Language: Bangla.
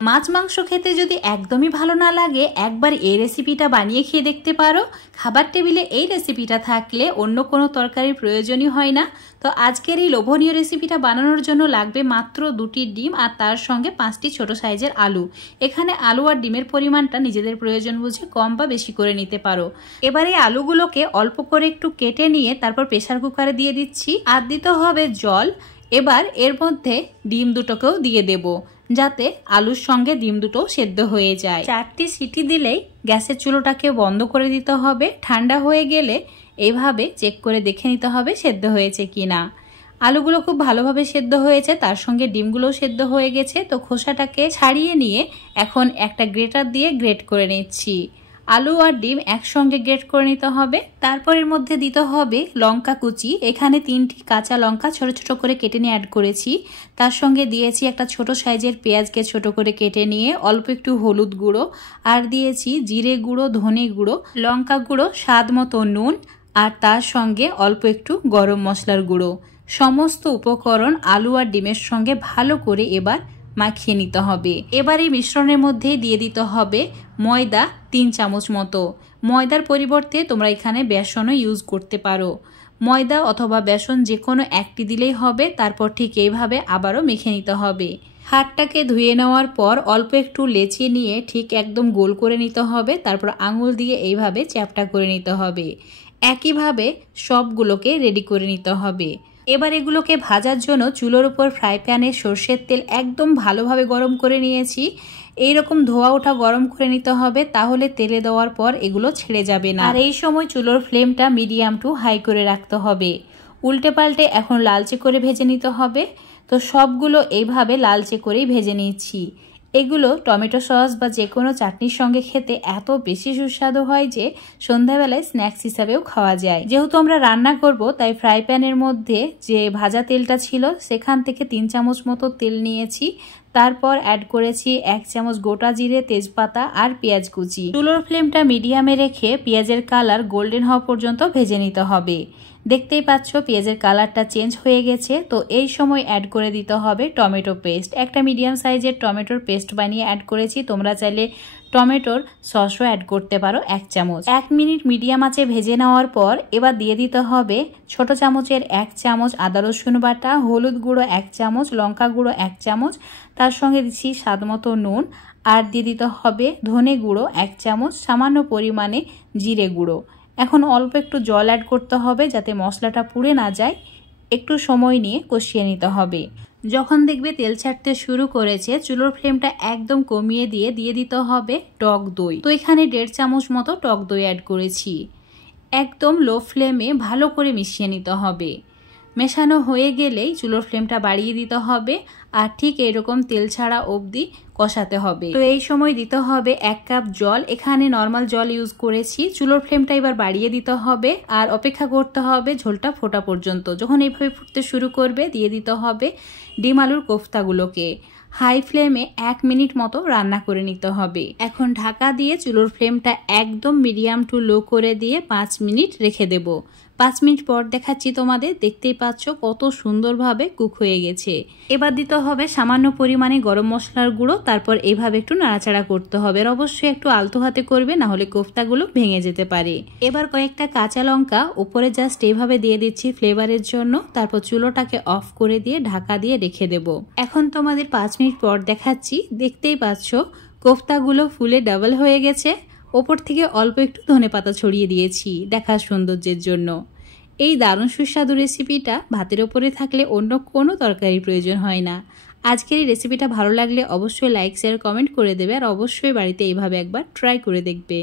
মাছ মাংস খেতে যদি একদমই ভালো না লাগে একবার এই রেসিপিটা বানিয়ে খেয়ে দেখতে পারো। খাবার টেবিলে এই রেসিপিটা থাকলে অন্য কোনো তরকারির প্রয়োজনই হয় না। তো আজকের এই লোভনীয় রেসিপিটা বানানোর জন্য লাগবে মাত্র 2টি ডিম আর তার সঙ্গে 5টি ছোট সাইজের আলু। এখানে আলু আর ডিমের পরিমাণটা নিজেদের প্রয়োজন বুঝে কম বা বেশি করে নিতে পারো। এবার এই আলুগুলোকে অল্প করে একটু কেটে নিয়ে তারপর প্রেসার কুকারে দিয়ে দিচ্ছি, আর দিতে হবে জল। এবার এর মধ্যে ডিম দুটোকেও দিয়ে দেব যাতে আলুর সঙ্গে ডিম দুটো সেদ্ধ হয়ে যায়। 4টি সিটি দিলেই গ্যাসের চুলোটাকে বন্ধ করে দিতে হবে। ঠান্ডা হয়ে গেলে এইভাবে চেক করে দেখে নিতে হবে সেদ্ধ হয়েছে কিনা। আলুগুলো খুব ভালোভাবে সেদ্ধ হয়েছে, তার সঙ্গে ডিমগুলোও সেদ্ধ হয়ে গেছে। তো খোসাটাকে ছাড়িয়ে নিয়ে এখন একটা গ্রেটার দিয়ে গ্রেট করে নিচ্ছি। আলু আর ডিম একসঙ্গে গ্রেট করে নিতে হবে। তারপর এর মধ্যে দিতে হবে লঙ্কা কুচি। এখানে 3টি কাঁচা লঙ্কা ছোট ছোট করে কেটে নিয়ে অ্যাড করেছি। তার সঙ্গে দিয়েছি একটা ছোট সাইজের পেঁয়াজকে ছোট করে কেটে নিয়ে, অল্প একটু হলুদ গুঁড়ো, আর দিয়েছি জিরে গুঁড়ো, ধনে গুঁড়ো, লঙ্কা গুঁড়ো, স্বাদ মতো নুন, আর তার সঙ্গে অল্প একটু গরম মশলার গুঁড়ো। সমস্ত উপকরণ আলু আর ডিমের সঙ্গে ভালো করে এবার মাখিয়ে নিতে হবে। এবার এই মিশ্রণের মধ্যে দিয়ে দিতে হবে ময়দা 3 চামচ মতো। ময়দার পরিবর্তে তোমরা এখানে বেসনও ইউজ করতে পারো। ময়দা অথবা বেসন যে কোনো একটি দিলেই হবে। তারপর ঠিক এইভাবে আবারও মেখে নিতে হবে। হাতটাকে ধুয়ে নেওয়ার পর অল্প একটু লেচিয়ে নিয়ে ঠিক একদম গোল করে নিতে হবে। তারপর আঙুল দিয়ে এইভাবে চ্যাপটা করে নিতে হবে। একইভাবে সবগুলোকে রেডি করে নিতে হবে। এবার এগুলোকে ভাজার জন্য চুলোর উপর ফ্রাই প্যানে সর্ষের তেল একদম ভালোভাবে গরম করে নিয়েছি। এইরকম ধোয়া ওঠা গরম করে নিতে হবে, তাহলে তেলে দেওয়ার পর এগুলো ছেড়ে যাবে না। আর এই সময় চুলোর ফ্লেমটা মিডিয়াম টু হাই করে রাখতে হবে। উল্টে পাল্টে এখন লালচে করে ভেজে নিতে হবে। তো সবগুলো এইভাবে লালচে করেই ভেজে নিচ্ছি। এগুলো টমেটো সস বা যে কোনো চাটনির সঙ্গে খেতে এত বেশি সুস্বাদু হয় যে সন্ধ্যাবেলায় স্ন্যাক্স হিসাবেও খাওয়া যায়। যেহেতু আমরা রান্না করব তাই ফ্রাই প্যানের মধ্যে যে ভাজা তেলটা ছিল সেখান থেকে 3 চামচ মতো তেল নিয়েছি। তারপর অ্যাড করেছি 1 চামচ গোটা জিরে, তেজপাতা আর পেঁয়াজ কুচি। চুলোর ফ্লেমটা মিডিয়ামে রেখে পেঁয়াজের কালার গোল্ডেন হওয়া পর্যন্ত ভেজে নিতে হবে। দেখতেই পাচ্ছ পেঁয়াজের কালারটা চেঞ্জ হয়ে গেছে। তো এই সময় অ্যাড করে দিতে হবে টমেটো পেস্ট। একটা মিডিয়াম সাইজের টমেটোর পেস্ট বানিয়ে অ্যাড করেছি। তোমরা চাইলে টমেটোর সসও অ্যাড করতে পারো 1 চামচ। 1 মিনিট মিডিয়াম আঁচে ভেজে নেওয়ার পর এবার দিয়ে দিতে হবে ছোট চামচের 1 চামচ আদা রসুন বাটা, হলুদ গুঁড়ো 1 চামচ, লঙ্কা গুঁড়ো 1 চামচ, তার সঙ্গে দিচ্ছি স্বাদ মতো নুন, আর দিয়ে দিতে হবে ধনে গুঁড়ো 1 চামচ, সামান্য পরিমাণে জিরে গুঁড়ো। এখন অল্প একটু জল অ্যাড করতে হবে যাতে মশলাটা পুড়ে না যায়। একটু সময় নিয়ে কষিয়ে নিতে হবে। যখন দেখবে তেল ছাড়তে শুরু করেছে চুলোর ফ্লেমটা একদম কমিয়ে দিয়ে দিতে হবে টক দই। তো এখানে 1.5 চামচ মতো টক দই অ্যাড করেছি। একদম লো ফ্লেমে ভালো করে মিশিয়ে নিতে হবে। মেশানো হয়ে গেলেই চুলোর ফ্লেমটা বাড়িয়ে দিতে হবে আর ঠিক এরকম তেল ছাড়া অবধি কষাতে হবে। তো এই সময় দিতে হবে 1 কাপ জল। এখানে নর্মাল জল ইউজ করেছি। চুলোর ফ্লেমটা এবার বাড়িয়ে দিতে হবে আর অপেক্ষা করতে হবে ঝোলটা ফোটা পর্যন্ত। যখন এইভাবে ফুটতে শুরু করবে দিয়ে দিতে হবে ডিম আলুর কোফতাগুলোকে। হাই ফ্লেমে 1 মিনিট মতো রান্না করে নিতে হবে। এখন ঢাকা দিয়ে চুলোর ফ্লেমটা একদম মিডিয়াম টু লো করে দিয়ে 5 মিনিট রেখে দেব। 5 মিনিট পর দেখাচ্ছি তোমাদের। দেখতেই পাচ্ছ কত সুন্দরভাবে কুক হয়ে গেছে। এবার দিতে হবে সামান্য পরিমাণে গরম মশলার গুঁড়ো। তারপর এইভাবে একটু নাড়াচাড়া করতে হবে। আর অবশ্যই একটু আলতো হাতে করবে, না হলে কোফতাগুলো ভেঙে যেতে পারে। এবার কয়েকটা কাঁচা লঙ্কা উপরে জাস্ট এইভাবে দিয়ে দিচ্ছি ফ্লেভারের জন্য। তারপর চুলোটাকে অফ করে দিয়ে ঢাকা দিয়ে রেখে দেব। এখন তোমাদের 5 মিনিট পর দেখাচ্ছি। দেখতেই পাচ্ছ কোফতাগুলো ফুলে ডাবল হয়ে গেছে। ওপর থেকে অল্প একটু ধনেপাতা ছড়িয়ে দিয়েছি দেখার সৌন্দর্যের জন্য। এই দারুণ সুস্বাদু রেসিপিটা ভাতের ওপরে থাকলে অন্য কোনো তরকারির প্রয়োজন হয় না। আজকের এই রেসিপিটা ভালো লাগলে অবশ্যই লাইক, শেয়ার, কমেন্ট করে দেবে। আর অবশ্যই বাড়িতে এইভাবে একবার ট্রাই করে দেখবে।